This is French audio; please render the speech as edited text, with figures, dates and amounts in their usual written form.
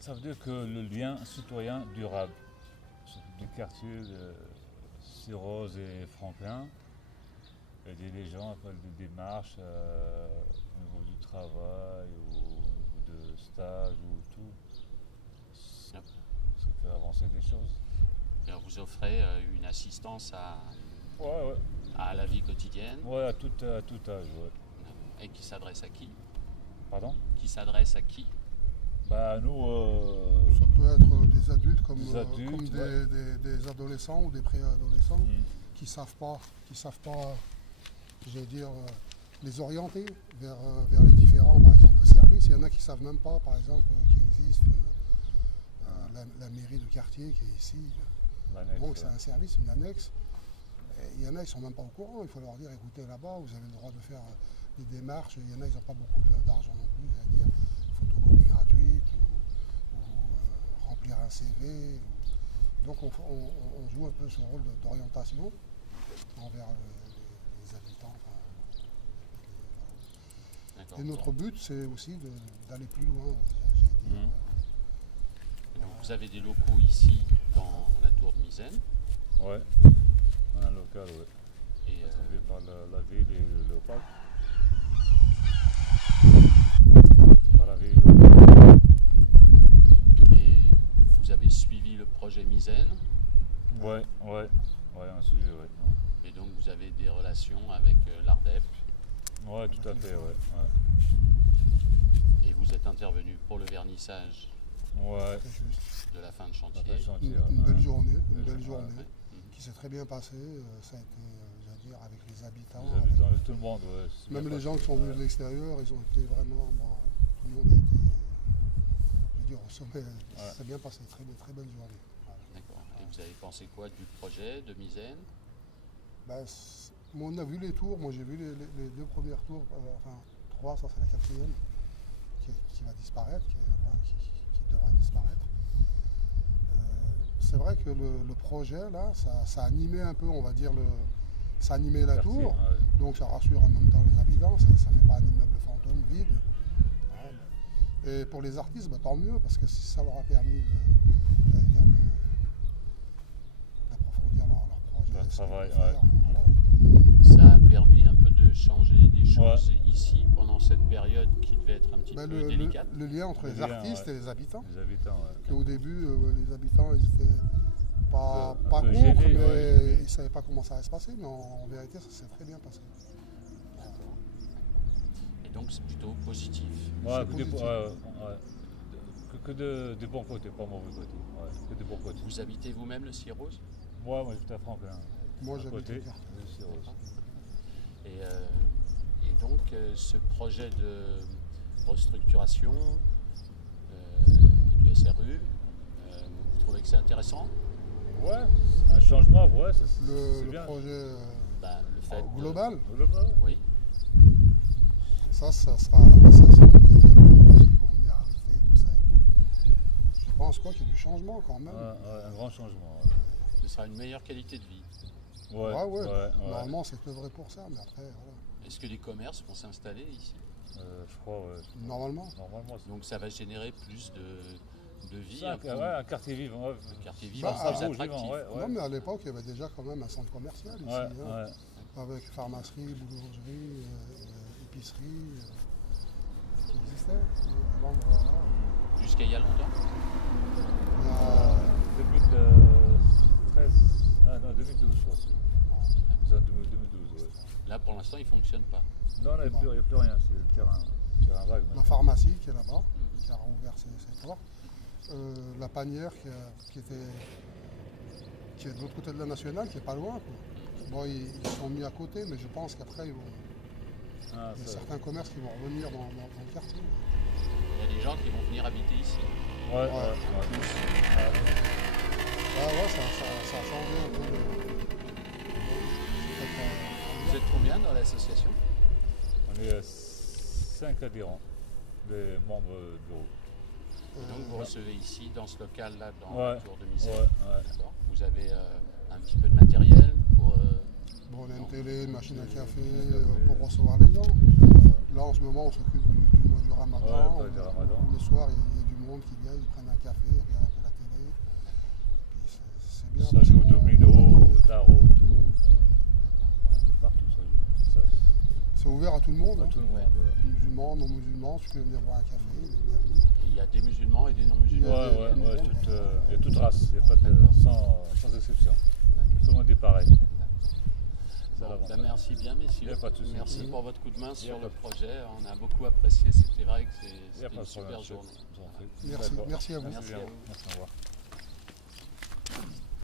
Ça veut dire que le lien citoyen durable du quartier de Cyrose et Franklin, aider les gens à faire des démarches au niveau du travail, au niveau de stage ou tout, Yep. ça fait avancer des choses. Et vous offrez une assistance Ouais, à la vie quotidienne ouais, à tout âge, ouais. et qui s'adresse à qui? Pardon? Qui s'adresse à qui? Bah nous, Ça peut être des adultes comme, Des adultes, comme ouais. des adolescents ou des préadolescents mm, qui savent pas, j'allais dire, les orienter vers les différents, par exemple, services. Il y en a qui savent même pas, par exemple, qu'il existe la mairie de quartier qui est ici. l'annexe, Donc c'est ouais. un service, une annexe. Et il y en a, ils sont même pas au courant. Il faut leur dire, écoutez, là-bas, vous avez le droit de faire des démarches. Il y en a, ils n'ont pas beaucoup d'argent non plus, c'est-à-dire photocopie gratuite ou remplir un CV. Donc on joue un peu ce rôle d'orientation envers les habitants. Enfin, D'accord. et notre but, c'est aussi d'aller plus loin, Mm. j'allais dire. Et donc vous avez des locaux ici dans la tour de Misaine. Ouais, un local, ouais. Et Attribué par la ville et le parc. Par la ville. et vous avez suivi le projet Misaine. Ouais, un suivi, ouais. Et donc vous avez des relations avec l'ARDEP. Ouais, tout à fait, ouais. Et vous êtes intervenu pour le vernissage Ouais, C'est juste. de la fin de chantier. ça fait chantier, Une belle ouais. journée, une Belle belle journée, journée Ouais. qui s'est très bien passée. Ça a été, j'allais dire, avec les habitants. Les habitants, avec tout le monde, ouais. c'est Même bien les gens passé, qui sont venus ouais. de l'extérieur, ils ont été vraiment. Bon, tout le monde a été, je veux dire, au sommet. Ça s'est bien passé, très belle journée. Voilà. D'accord. Et vous avez pensé quoi du projet de Misaine? Ben, on a vu les tours, moi j'ai vu les deux premières tours, enfin trois, ça c'est la quatrième, qui va disparaître, qui devrait disparaître. C'est vrai que le projet là, ça animait un peu, on va dire, ça animait la Quartier, tour, ouais. donc ça rassure en même temps les habitants, ça ne fait pas un immeuble fantôme vide. Ouais. Et pour les artistes, bah, tant mieux, parce que si ça leur a permis j'allais dire, d'approfondir leur projet, Leur ce qu'ils travail, veulent faire, ouais. voilà. Ça a permis un peu de changer des choses ici pendant cette période qui devait être un petit Ben, peu délicate. le lien entre Le les lien, artistes ouais. et les habitants. Les habitants, ouais. Au début, les habitants, ils étaient pas Un contre, peu gênés, mais ouais, gênés. ils ne savaient pas comment ça allait se passer. Mais en vérité, ça s'est très bien passé. Et donc c'est plutôt positif. Ouais, C'est que des, positif. que des bons côtés, pas mauvais côtés. Ouais, que des bons côtés. Vous habitez vous-même le Cyrose? Moi j'étais à Franklin. Moi, à j'habite côté au quartier. de Cyrose. Et donc ce projet de restructuration du SRU, vous trouvez que c'est intéressant? Ouais, un changement, ouais, c'est Le bien. projet Le fait global, Global. Oui. ça sera la passation des vulnérabilités, tout ça et tout. Je pense quoi qu'il y a du changement quand même. Un grand changement. Ce sera une meilleure qualité de vie. Ouais, Ouais. Normalement, c'est œuvré pour ça, mais après, voilà. Est-ce que les commerces vont s'installer ici? Je crois, ouais. Normalement. Normalement, c'est Donc ça va générer plus de vie, ça, un peu- un quartier vivant. Ouais. un quartier Ça, vivant, ça plus bouge, attractif. vivant, ouais. Non, mais à l'époque, il y avait déjà quand même un centre commercial ici. Ouais, Hein. ouais. Avec pharmacie, boulangerie, épicerie, qui existait avant de voir là. Jusqu'à il y a longtemps? Il y a- 2013. Ah non, 2012, je crois. C'est en 2012, ouais. Là pour l'instant il ne fonctionne pas. Non, il n'y a plus rien, c'est le terrain vague. la pharmacie qui est là-bas, qui a rouvert ses portes. La Panière qui est de l'autre côté de la nationale, qui est pas loin, quoi. Bon, ils sont mis à côté, mais je pense qu'après, il y a certains commerces qui vont revenir dans le quartier. Il y a des gens qui vont venir habiter ici. Ouais. Ah ouais, ça a changé un peu. Vous êtes combien dans l'association? On est 5 adhérents, des membres du bureau. Donc vous recevez ici dans ce local là dans Ouais. la tour de Misaine. Ouais. D'accord. Vous avez un petit peu de matériel pour Bon, on a une télé, une machine à café pour recevoir les gens. Là, en ce moment, on s'occupe du mois du Ramadan. Ouais, du Ramadan. Le soir, il y a du monde qui vient, ils prennent un café, ils regardent un peu la télé. Puis c'est bien. Ça joue au domino, au tarot, tout. Un peu partout, ça joue. Ça, C'est ouvert à tout le monde. à Hein. tout le monde. Musulmans, non musulmans, tu peux venir boire un café, il est bienvenu. Et il y a des musulmans et des non-musulmans. Il y a toute race, il n'y a pas de, sans exception. Tout le monde est pareil. Bon, l'avantage. merci bien, messieurs. Y a pas de souci. Merci pour votre coup de main sur pas le de- projet. On a beaucoup apprécié. C'était vrai que Il n'y a c'était pas une de super problème. journée. Merci, D'accord. merci à vous. Merci Merci bien. à vous. Merci, au revoir.